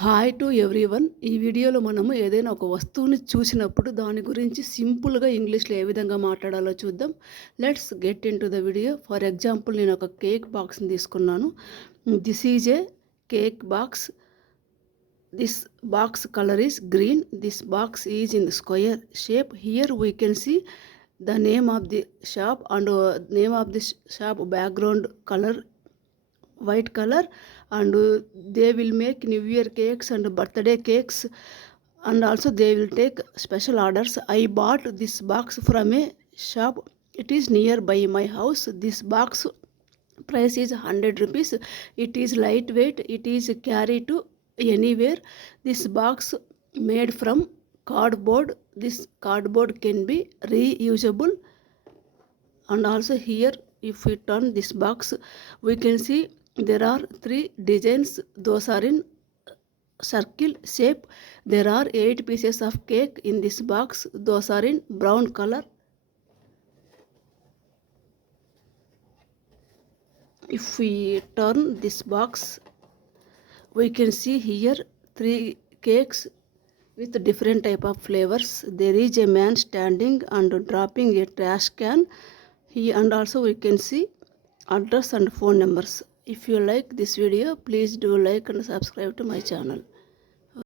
Hi to everyone. ఈ వీడియోలో మనము ఏదైనా ఒక వస్తువుని చూసినప్పుడు దాని గురించి సింపుల్‌గా ఇంగ్లీష్‌లో ఏ విధంగా మాట్లాడాలో చూద్దాం. Let's get into the video. For example నేను ఒక కేక్ బాక్స్‌ని తీసుకున్నాను. This is a cake box. This box colour is green. This box is in square shape. Here we can see the name of the shop and name of the shop background colour white color, and they will make new year cakes and birthday cakes, and also they will take special orders. I bought this box from a shop, it is nearby my house. This box price is 100 rupees. It is lightweight, it is carry to anywhere. This box made from cardboard. This cardboard can be reusable. And also here, if we turn this box, we can see there are 3 designs. Those are in circle shape. There are 8 pieces of cake in this box. Those are in brown color. If we turn this box, we can see here 3 cakes with different type of flavors. There is a man standing and dropping a trash can. And also we can see address and phone numbers. If you like this video, please do like and subscribe to my channel.